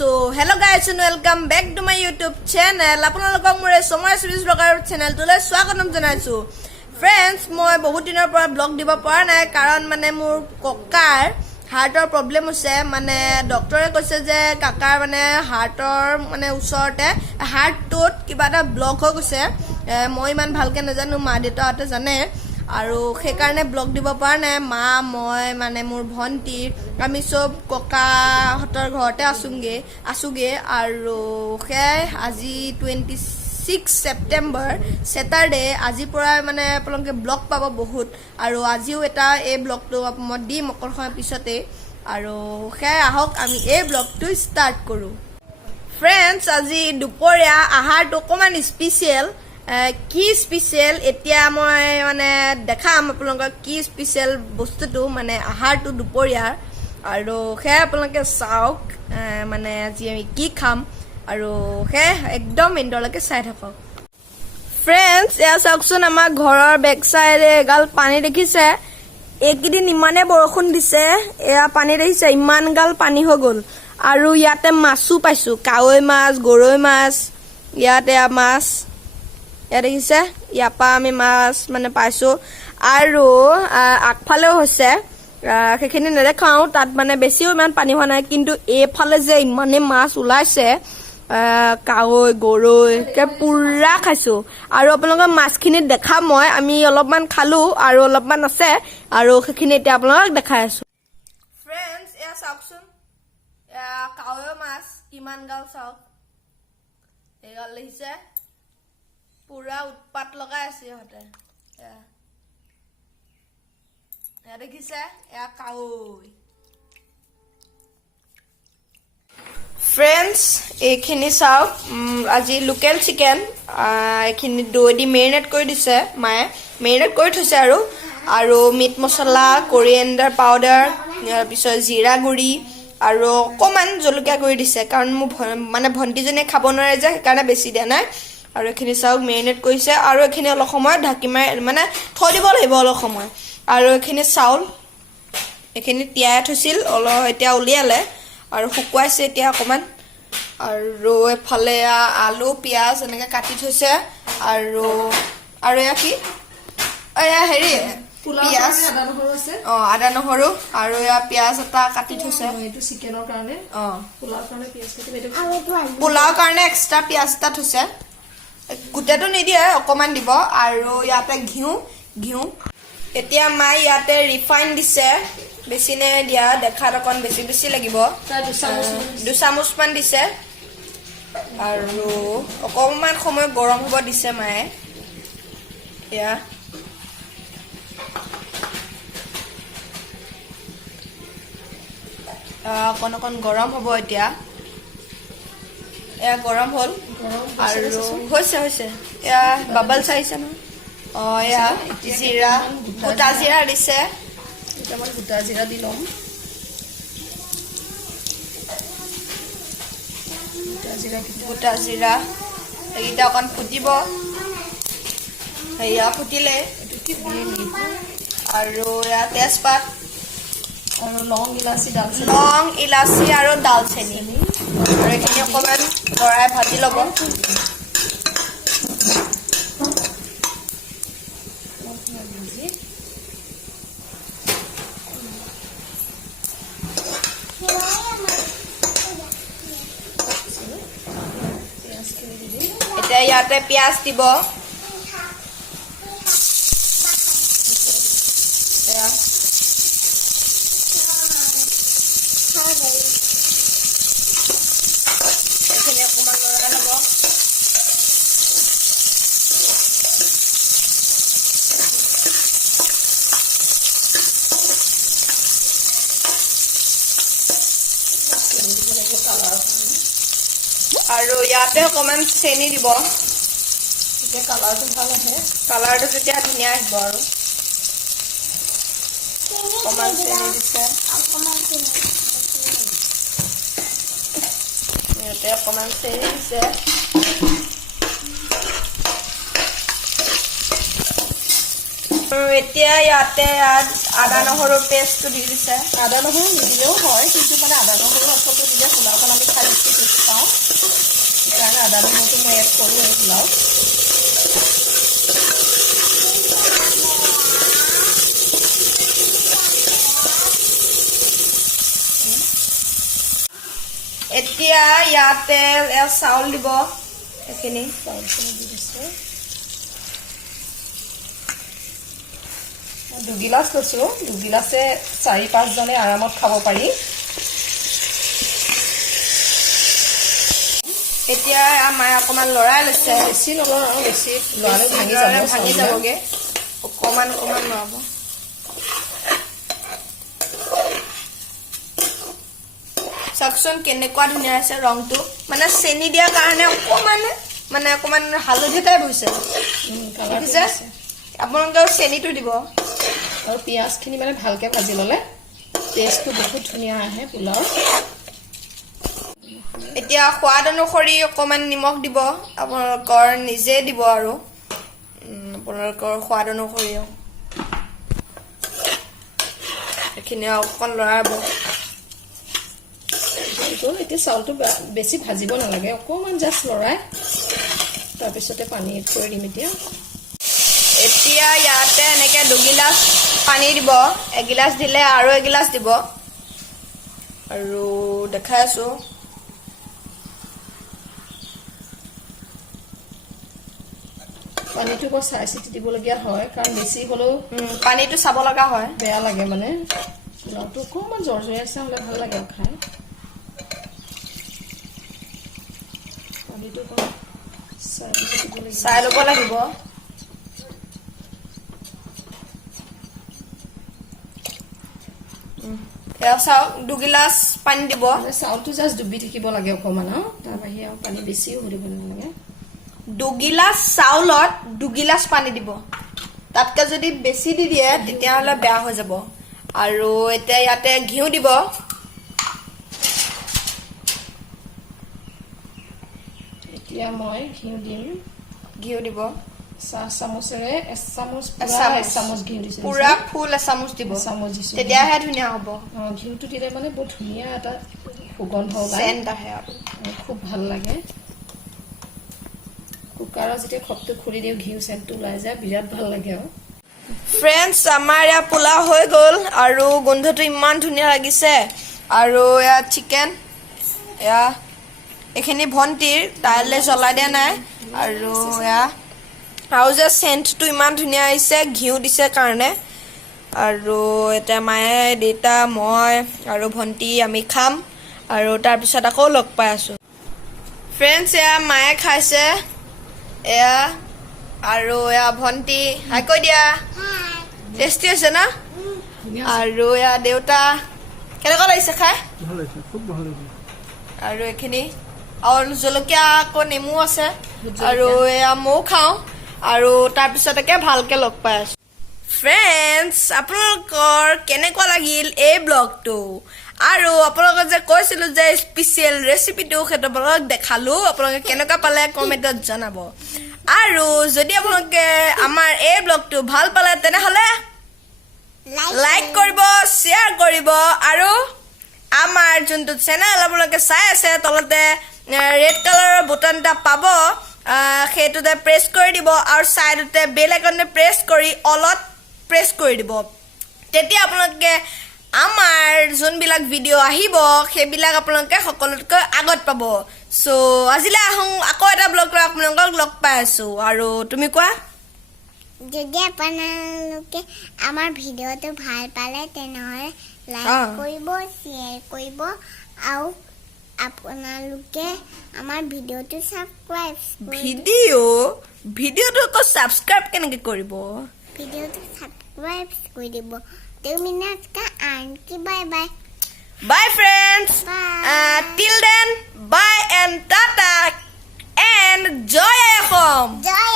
So hello guys and welcome back to my YouTube channel. আপোনালোকক মোৰ সময় সিৰিজ blogger চেনেলটোলৈ স্বাগতম জনাইছো। Friends, মই বহুত দিনৰ পৰা ব্লগ দিব পৰা নাই কাৰণ মানে মোৰ ককাৰ হাৰ্টৰ প্ৰবলেম হৈছে। মানে ডক্টৰে কৈছে যে কাকাৰ মানে হাৰ্টৰ মানে ওচৰতে হাৰ্টটোত কিবা এটা ব্লক হৈ গৈছে। মই ইমান ভালকে নাজানো, মা দেউতাহঁতে জানে। আৰু সেই কাৰণে ব্লগ দিব পৰা নাই। মা মই মানে মোৰ ভণ্টি আমি সব ককাহঁতৰ ঘৰতে আছোগে আৰু সেই আজি 26 সেপ্টেম্বৰ স্যাটাৰডে আজিৰ পৰা মানে আপোনালোকে ব্লগ পাব বহুত। আৰু আজিও এটা এই ব্লগটো মই দিম অকল সময় পিছতে। আৰু সেই আহক আমি এই ব্লগটো ষ্টাৰ্ট কৰোঁ। ফ্ৰেণ্ডছ, আজি দুপৰীয়া আহাৰটো অকণমান স্পেচিয়েল। কি স্পেচিয়েল এতিয়া মই মানে দেখাম আপোনালোকক কি স্পেচিয়েল বস্তুটো মানে আহাৰটো দুপৰীয়াৰ। আৰু সেয়া আপোনালোকে চাওক মানে আজি আমি কি খাম আৰু সেয়া একদম এণ্ডলৈকে চাই থাকক। ফ্ৰেণ্ডছ, এয়া চাওকচোন আমাৰ ঘৰৰ বেক চাইডে এগাল পানী দেখিছে। এইকেইদিন ইমানে বৰষুণ দিছে, এয়া পানী দেখিছে ইমান গাল পানী হৈ গ'ল। আৰু ইয়াতে মাছো পাইছো, কাৱৈ মাছ, গৰৈ মাছ, ইয়াতে মাছ ইয়াত দেখিছে। ইয়াৰ পৰা আমি মাছ মানে পাইছো। আৰু আগফালেও হৈছে, সেইখিনি নেদেখাও, তাত মানে বেছিও ইমান পানী হোৱা নাই। কিন্তু এইফালে যে ইমানে মাছ ওলাইছে, কাৱৈ গৰৈ পুৰা খাইছো। আৰু আপোনালোকৰ মাছখিনি দেখাম মই, আমি অলপমান খালো আৰু অলপমান আছে আৰু সেইখিনি এতিয়া আপোনালোকক দেখাই আছো। ফ্ৰেণ্ডছ, এয়া চাওকচোন, এয়া কাৱৈ মাছ কিমান গাল চাওক, এইগাল দেখিছে পুৰা উৎপাত লগাই আছে ইহঁতে। এয়া দেখিছে, এয়া কাৱৈ। ফ্ৰেণ্ডছ, এইখিনি চাওক, আজি লোকেল চিকেন। এইখিনি দৈ দি মেৰিনেট কৰি দিছে মায়ে, মেৰিনেট কৰি থৈছে। আৰু মিট মছলা, কৰিয়েণ্ডাৰ পাউডাৰ, তাৰপিছত জিৰা গুড়ি আৰু অকণমান জলকীয়া গুড়ি দিছে। কাৰণ মোৰ মানে ভণ্টিজনীয়ে খাব নোৱাৰে যে সেইকাৰণে বেছি দিয়া নাই। আৰু এইখিনি চাওক মেৰিনেট কৰিছে। আৰু এইখিনি অলপ সময় ঢাকি মাৰি মানে থৈ দিব লাগিব অলপ সময়। আৰু এইখিনি চাউল, এইখিনি তিয়াই থৈছিল অলপ, এতিয়া উলিয়ালে আৰু শুকুৱাইছে এতিয়া অকণমান। আৰু এফালে আলু পিঁয়াজ এনেকৈ কাটি থৈছে। আৰু এয়া কি, এয়া হেৰি পিঁয়াজ, আদা নহৰু আৰু এয়া পিঁয়াজ এটা কাটি থৈছে চিকেনৰ কাৰণে। পোলাওৰ কাৰণে এক্সট্ৰা পিঁয়াজ এটা থৈছে, গোটেইটো নিদিয়ে অকণমান দিব। আৰু ইয়াতে ঘিউ এতিয়া মায়ে ইয়াতে ৰিফাইন দিছে, বেছি নে দিয়া দেখাত অকণ বেছি লাগিব, 2 চামুচমান দিছে। আৰু অকণমান সময় গৰম হ'ব দিছে মায়ে। এয়া অকণ গৰম হ'ব এতিয়া। এয়া গৰম হ'ল আৰু হৈছে এয়া বাবলছ আহিছে ন। এয়া জিৰা, গোটা জিৰা দিছে, গোটা জিৰা দি ল'ম। গোটা জিৰা এইকেইটা অকণ ফুটিব, সেয়া ফুটিলে। আৰু এয়া তেজপাত আৰু লং ইলাচি আৰু ডালচেনি। আৰু এইখিনি অকণমান লৰাই ভাজি ল'ব। এতিয়া ইয়াতে পিঁয়াজ দিব। এইখিনি অকণমান লৰাই ল'ব। আৰু ইয়াতে অকণমান চেনি দিব, তেতিয়া কালাৰটো ভাল আহে। কালাৰটো তেতিয়া ধুনীয়া আহিব। আৰু অকণমান চেনি দিছে, ইয়াতে অকণমান চেনি দিছে। এতিয়া ইয়াতে আদা নহৰুৰ পেষ্টটো দি দিছে আদা নহৰু নিদিলেও হয় কিন্তু মানে আদা নহৰু অকলটো দিলে পোলাওখন আমি খাই বেছি টেষ্ট পাওঁ সেইকাৰণে আদা নহৰুটো মই এড কৰোঁ এই পোলাও এতিয়া ইয়াতে চাউল দিব এইখিনি চাউলখিনি দি দিছোঁ 2 গিলাচ লৈছোঁ 2 গিলাচে 4-5 জনে আৰামত খাব পাৰি এতিয়া আমাৰ অকমান লৰাই লৈছে বেছি নলওঁ বেছি লৰালে ভাঙি যাবগে অকমান লৰাব চাকচোন কেনেকুৱা ধুনীয়া আছে ৰংটো মানে চেনি দিয়াৰ কাৰণে অকমান হালধি টাইপ হৈছে আপোনালোকে চেনিটো দিব আৰু পিঁয়াজখিনি মানে ভালকৈ ভাজি ল'লে টেষ্টটো বহুত ধুনীয়া আহে পোলাও এতিয়া সোৱাদ অনুসৰি অকমান নিমখ দিব আপোনালোকৰ নিজে দিব আৰু আপোনালোকৰ সোৱাদ অনুসৰি এইখিনি অকণ লৰাব এতিয়া চাউলটো বেছি ভাজিব নালাগে অকণমান জাষ্ট লৰাই তাৰপিছতে পানী এড কৰি দিম এতিয়া ইয়াতে এনেকৈ 2 গিলাচ পানী দিব 1 গিলাচ দিলে আৰু 1 গিলাচ দিব আৰু দেখাই আছো পানীটো বৰ চাই চিতি দিবলগীয়া হয় কাৰণ বেছি হ'লেও পানীটো চাব লগা হয় বেয়া লাগে মানে পোলাওটো অকণমান জৰজৰীয়া নিচিনা হ'লে ভাল লাগে খাই পানীটো চাই ল'ব লাগিব চাওক 2 গিলাচ পানী দিব চাউলটো জাষ্ট ডুবি থাকিব লাগে অকণমান তাৰ বাহিৰে আৰু পানী বেছিও দিব নালাগে 2 গিলাচ চাউলত 2 গিলাচ পানী দিব তাতকৈ যদি বেছি দি দিয়ে তেতিয়াহ'লে বেয়া হৈ যাব আৰু এতিয়া ইয়াতে ঘিউ দিব এতিয়া মই ঘিউ দিব চাহ চামুচেৰে 1 চামুচ ঘিউ দিছোঁ পুৰা ফুল এচামুচ দিব তেতিয়াহে ধুনীয়া হ'ব ঘিউটো দিলে মানে বহুত ধুনীয়া এটা সুগন্ধ চেণ্ট আহে আৰু খুব ভাল লাগে কুকাৰত যেতিয়া খপটো খুলি দিওঁ ঘিউ চেণ্টটো ওলাই যায় বিৰাট ভাল লাগে আৰু ফ্ৰেণ্ডছ আমাৰ ইয়াত পোলাও হৈ গ'ল আৰু গোন্ধটো ইমান ধুনীয়া লাগিছে আৰু ইয়াত চিকেন এয়া এইখিনি ভণ্টিৰ তাইলে জ্বলাই দিয়া নাই আৰু যে চেণ্টটো ইমান ধুনীয়া আহিছে ঘিউ দিছে কাৰণে আৰু এতিয়া মায়ে দেউতা মই আৰু ভণ্টি আমি খাম আৰু তাৰপিছত আকৌ লগ পাই আছো ফ্ৰেণ্ডছ এয়া মায়ে খাইছে এয়া আৰু এয়া ভণ্টি হাই কৈ দিয়া টেষ্টি আছে না আৰু এয়া দেউতা কেনেকুৱা লাগিছে খাই আৰু এইখিনি আৰু জলকীয়া আকৌ নেমু আছে আৰু এয়া ময়ো খাওঁ আৰু তাৰপিছত একে ভালকে লগ পাই আছো ফ্ৰেণ্ডছ আপোনালোকৰ কেনেকুৱা লাগিল এই ব্লগটো আৰু আপোনালোকক যে কৈছিলো যে স্পেচিয়েল ৰেচিপিটো সেইটো আপোনালোকক দেখালো আপোনালোকে কেনেকুৱা পালে কমেণ্টত জনাব আৰু যদি আপোনালোকে আমাৰ এই ব্লগটো ভাল পালে তেনেহ'লে লাইক কৰিব শ্বেয়াৰ কৰিব আৰু আমাৰ যোনটো চেনেল আপোনালোকে চাই আছে তলতে ৰেড কালাৰৰ বুটান এটা পাব সেইটোতে প্ৰেছ কৰি দিব আৰু সাইডতে বেল আইকনটো প্ৰেছ কৰি অলত প্ৰেছ কৰি দিব তেতিয়া আপোনালোকে আমাৰ যোনবিলাক ভিডিঅ' আহিব সেইবিলাক আপোনালোকে সকলোতকৈ আগত পাব সো আজিলৈ আহোঁ আকৌ এটা ব্লগ লৈ আপোনালোকক লগ পাই আছো আৰু তুমি কোৱা যদি আপোনালোকে আমাৰ ভিডিঅ'টো ভাল পালে তেনেহ'লে লাইক কৰিব শ্বেয়াৰ কৰিব আৰু আপোনালোকে আমাৰ ভিডিঅ'টো ছাবস্ক্ৰাইব ভিডিঅ'টো আকৌ ছাবস্ক্ৰাইব কেনেকৈ কৰিব ভিডিঅ'টো ছাবস্ক্ৰাইব কৰি দিব 2 minutes ka Anki bye bye friends bye till then bye and tata and joy Joy